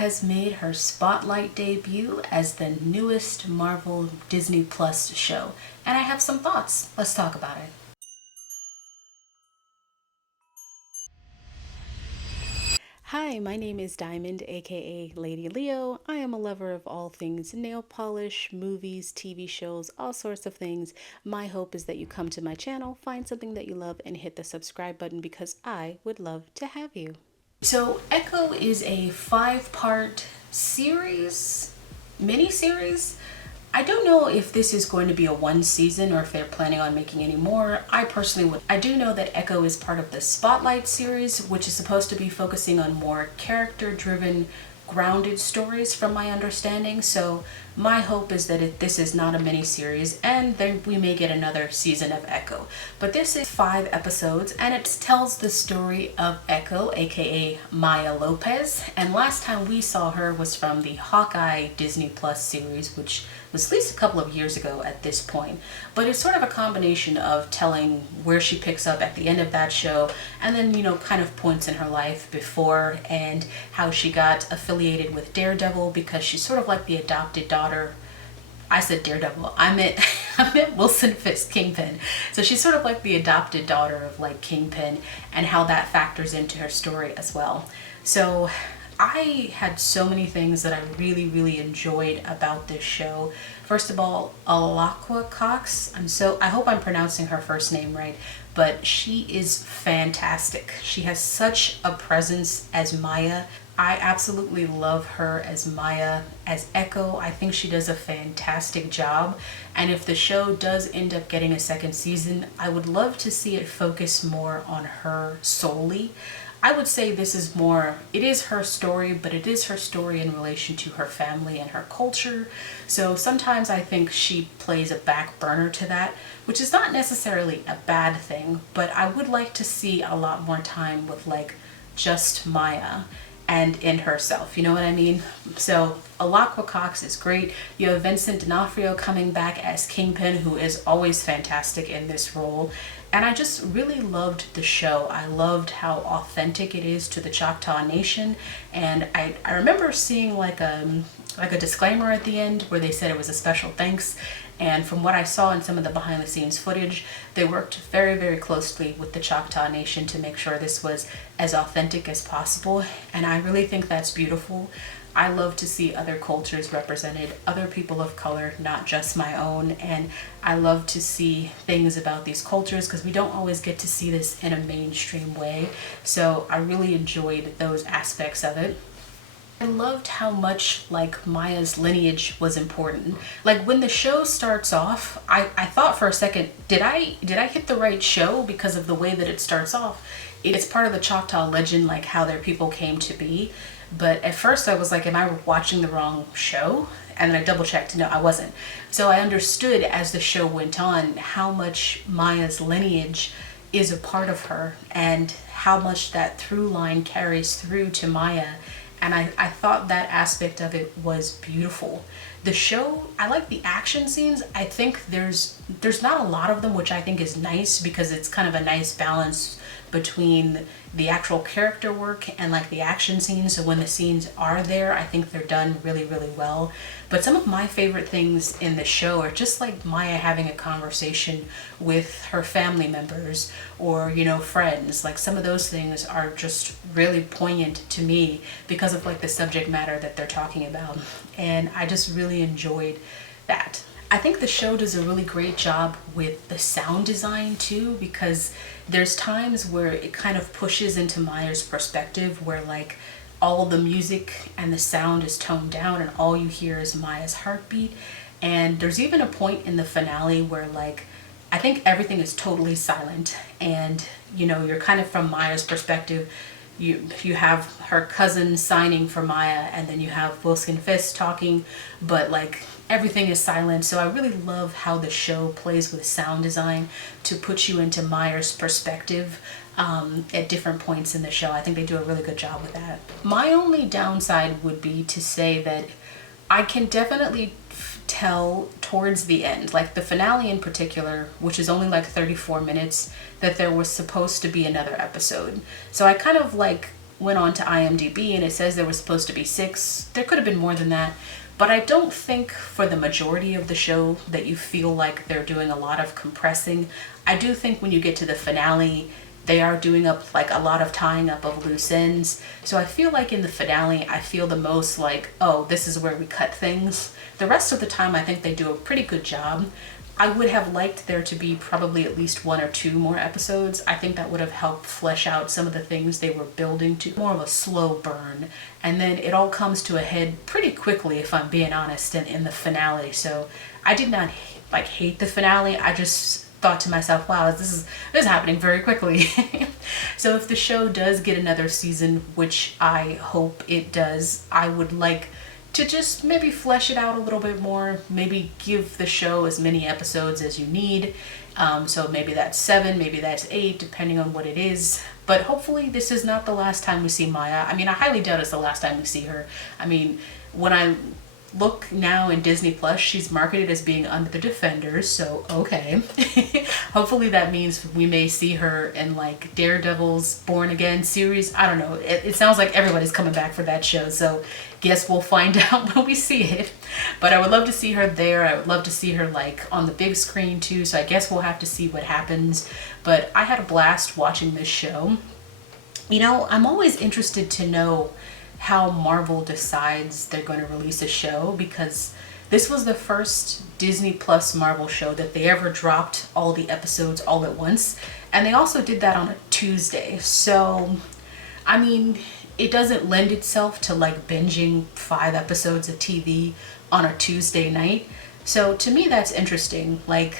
has made her spotlight debut as the newest Marvel Disney Plus show, and I have some thoughts. Let's talk about it. Hi, my name is Diamond, aka Lady Leo. I am a lover of all things nail polish, movies, TV shows, all sorts of things. My hope is that you come to my channel, find something that you love, and hit the subscribe button because I would love to have you. So, Echo is a 5-part series, mini-series. I don't know if this is going to be a one season or if they're planning on making any more. I personally would. I do know that Echo is part of the Spotlight series, which is supposed to be focusing on more character-driven, grounded stories from my understanding. So my hope is that this is not a mini series and then we may get another season of Echo. But this is 5 episodes and it tells the story of Echo, aka Maya Lopez. And last time we saw her was from the Hawkeye Disney Plus series, which was at least a couple of years ago at this point. But it's sort of a combination of telling where she picks up at the end of that show and then, you know, kind of points in her life before and how she got affiliated with Daredevil because she's sort of like the adopted daughter. I said Daredevil. I meant Wilson Fisk, Kingpin. So she's sort of like the adopted daughter of like Kingpin and how that factors into her story as well. So I had so many things that I really enjoyed about this show. First of all, Alaqua Cox. I hope I'm pronouncing her first name right, but she is fantastic. She has such a presence as Maya. I absolutely love her as Maya. As Echo, I think she does a fantastic job. And if the show does end up getting a second season, I would love to see it focus more on her solely. I would say this is more, it is her story, but it is her story in relation to her family and her culture. So sometimes I think she plays a back burner to that, which is not necessarily a bad thing, but I would like to see a lot more time with like just Maya and in herself, you know what I mean? So Alaqua Cox is great. You have Vincent D'Onofrio coming back as Kingpin, who is always fantastic in this role. And I just really loved the show. I loved how authentic it is to the Choctaw Nation. And I remember seeing like a disclaimer at the end where they said it was a special thanks. And from what I saw in some of the behind the scenes footage, they worked very closely with the Choctaw Nation to make sure this was as authentic as possible. And I really think that's beautiful. I love to see other cultures represented, other people of color, not just my own. And I love to see things about these cultures because we don't always get to see this in a mainstream way. So I really enjoyed those aspects of it. I loved how much like Maya's lineage was important. Like when the show starts off, I thought for a second, did I hit the right show because of the way that it starts off? It's part of the Choctaw legend, like how their people came to be. But at first I was like, am I watching the wrong show? And then I double checked, no, I wasn't. So I understood as the show went on how much Maya's lineage is a part of her and how much that through line carries through to Maya. And I thought that aspect of it was beautiful. The show, I like the action scenes. I think there's not a lot of them, which I think is nice because it's kind of a nice balance between the actual character work and like the action scenes. So when the scenes are there, I think they're done really well. But some of my favorite things in the show are just like Maya having a conversation with her family members or, you know, friends. Like some of those things are just really poignant to me because of like the subject matter that they're talking about. And I just really enjoyed that. I think the show does a really great job with the sound design too, because there's times where it kind of pushes into Maya's perspective where like all the music and the sound is toned down and all you hear is Maya's heartbeat. And there's even a point in the finale where like I think everything is totally silent and you know you're kind of from Maya's perspective. You have her cousin signing for Maya and then you have Wilson Fisk talking, but like everything is silent. So I really love how the show plays with sound design to put you into Maya's perspective at different points in the show. I think they do a really good job with that. My only downside would be to say that I can definitely tell towards the end, like the finale in particular, which is only like 34 minutes, that there was supposed to be another episode. So I kind of like went on to IMDb and it says there was supposed to be 6. There could have been more than that. But I don't think for the majority of the show that you feel like they're doing a lot of compressing. I do think when you get to the finale, they are doing up like a lot of tying up of loose ends. So I feel like in the finale, I feel the most like, oh, this is where we cut things. The rest of the time, I think they do a pretty good job. I would have liked there to be probably at least 1 or 2 more episodes. I think that would have helped flesh out some of the things they were building to. More of a slow burn. And then it all comes to a head pretty quickly, if I'm being honest, in the finale. So I did not like hate the finale. I just thought to myself, wow, this is happening very quickly. So if the show does get another season, which I hope it does, I would like to just maybe flesh it out a little bit more, maybe give the show as many episodes as you need. So maybe that's 7, maybe that's 8, depending on what it is. But hopefully this is not the last time we see Maya. I mean, I highly doubt it's the last time we see her. I mean, when I look now in Disney Plus, she's marketed as being under the Defenders, so okay. Hopefully that means we may see her in like Daredevil's Born Again series. I don't know. It sounds like everybody's coming back for that show, so guess we'll find out when we see it. But I would love to see her there. I would love to see her like on the big screen too, so I guess we'll have to see what happens. But I had a blast watching this show. You know, I'm always interested to know how Marvel decides they're going to release a show, because this was the first Disney Plus Marvel show that they ever dropped all the episodes all at once. And they also did that on a Tuesday. So, I mean, it doesn't lend itself to like binging 5 episodes of TV on a Tuesday night. So to me, that's interesting. Like,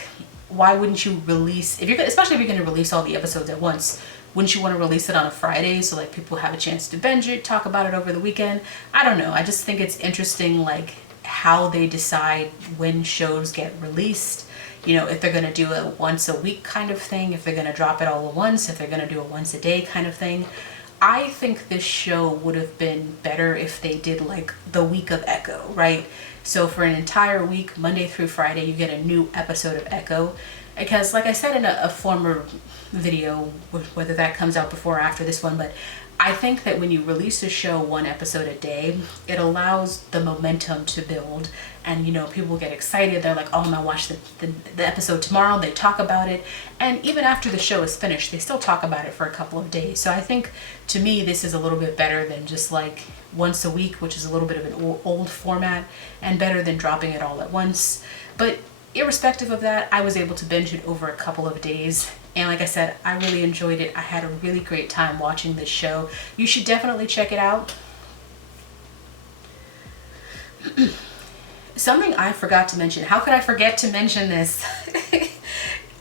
why wouldn't you release, especially if you're going to release all the episodes at once, wouldn't you want to release it on a Friday so like people have a chance to binge it, talk about it over the weekend? I don't know. I just think it's interesting like how they decide when shows get released. You know, if they're going to do a once a week kind of thing, if they're going to drop it all at once, if they're going to do a once a day kind of thing. I think this show would have been better if they did like the week of Echo, right? So for an entire week, Monday through Friday, you get a new episode of Echo. Because like I said in a former video, whether that comes out before or after this one, but I think that when you release a show 1 episode a day, it allows the momentum to build, and you know, people get excited. They're like, oh, I'm gonna watch the episode tomorrow. They talk about it, and even after the show is finished, they still talk about it for a couple of days. So I think to me this is a little bit better than just like once a week, which is a little bit of an old format, and better than dropping it all at once. But irrespective of that, I was able to binge it over a couple of days. And like I said, I really enjoyed it. I had a really great time watching this show. You should definitely check it out. Something I forgot to mention. How could I forget to mention this?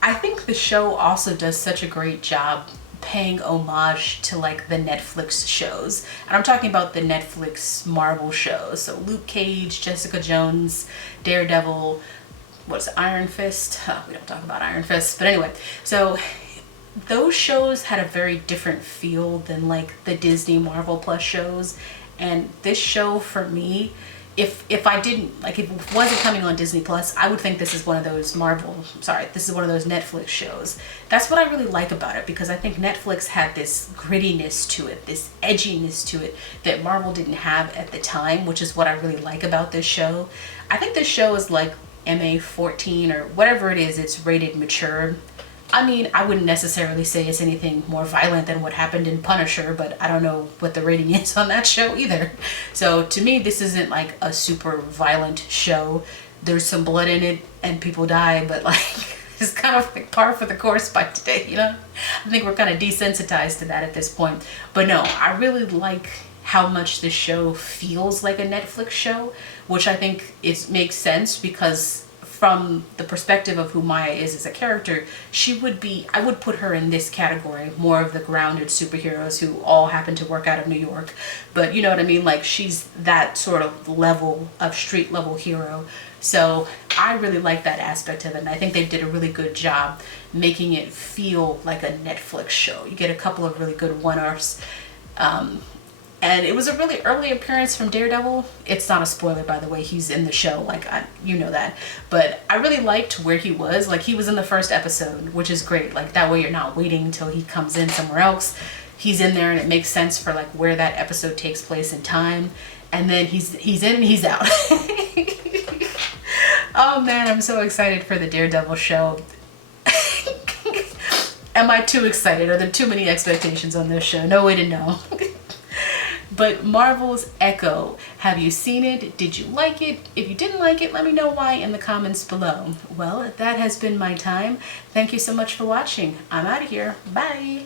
I think the show also does such a great job paying homage to like the Netflix shows. And I'm talking about the Netflix Marvel shows. So Luke Cage, Jessica Jones, Daredevil, what's Iron Fist? We don't talk about Iron Fist, but anyway, so those shows had a very different feel than like the Disney Marvel Plus shows. And this show for me, if I didn't like, if it wasn't coming on Disney Plus, I would think this is one of those this is one of those Netflix shows. That's what I really like about it, because I think Netflix had this grittiness to it, this edginess to it that Marvel didn't have at the time, which is what I really like about this show. I think this show is like MA-14 or whatever it is. It's rated mature. I mean, I wouldn't necessarily say it's anything more violent than what happened in Punisher, but I don't know what the rating is on that show either. So to me, this isn't like a super violent show. There's some blood in it and people die, but like it's kind of like par for the course by today, you know? I think we're kind of desensitized to that at this point. But no, I really like how much this show feels like a Netflix show, which I think makes sense, because from the perspective of who Maya is as a character, I would put her in this category, more of the grounded superheroes who all happen to work out of New York. But you know what I mean? Like, she's that sort of level of street level hero. So I really like that aspect of it, and I think they did a really good job making it feel like a Netflix show. You get a couple of really good one-offs. And it was a really early appearance from Daredevil. It's not a spoiler, by the way. He's in the show, like, you know that. But I really liked where he was. Like, he was in the first episode, which is great. Like, that way you're not waiting until he comes in somewhere else. he's in there and it makes sense for like where that episode takes place in time, and then he's in and he's out. Oh man, I'm so excited for the Daredevil show. Am I too excited? Are there too many expectations on this show? No way to know. But Marvel's Echo, have you seen it? Did you like it? If you didn't like it, let me know why in the comments below. Well, that has been my time. Thank you so much for watching. I'm out of here. Bye.